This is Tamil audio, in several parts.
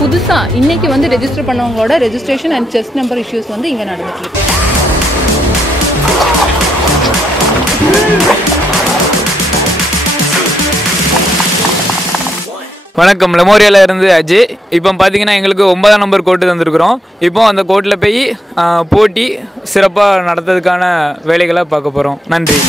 புதுசாக இன்றைக்கி வந்து ரெஜிஸ்டர் பண்ணவங்களோட registration and chest number issues வந்து இங்கே நடந்துகிட்ருக்கு. வணக்கம், லெமோரியாவில் இருந்து அஜய். இப்போ பார்த்தீங்கன்னா எங்களுக்கு 9ஆம் நம்பர் கோர்ட்டு தந்துருக்குறோம். இப்போ அந்த கோர்ட்டில் போய் போட்டி சிறப்பாக நடத்துறதுக்கான வேலைகளை பார்க்க போகிறோம். நன்றி.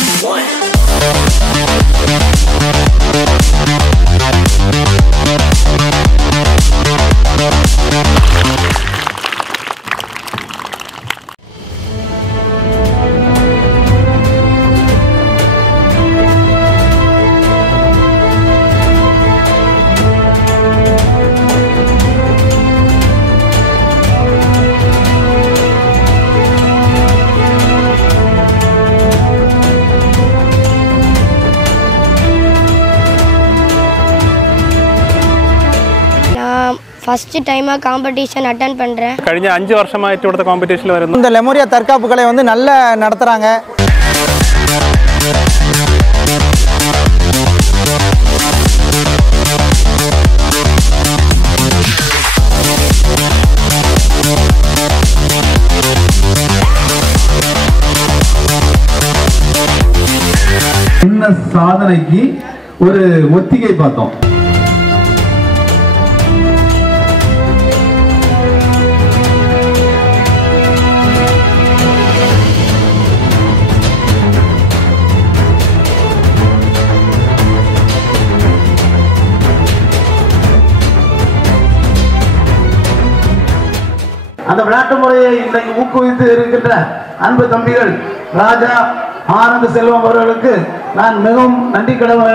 ஃபர்ஸ்ட் டைமாக காம்படிஷன் அட்டென்ட் பண்ணுறேன். കഴിഞ്ഞ 5 വർഷമായിട്ട് ഇവിടുത്തെ കോമ്പറ്റീഷനിൽ വരുന്നു. இந்த லெமோரியா தற்காப்பு கலை வந்து நல்லா நடத்துகிறாங்க. சின்ன சாதனைக்கு ஒரு ஒத்திகை பார்த்தோம். அந்த விளையாட்டு முறையை இன்றைக்கு ஊக்குவித்து இருக்கின்ற அன்பு தம்பிகள் ராஜா ஆனந்த செல்வம் அவர்களுக்கு நான் மிகவும் நன்றி கடமை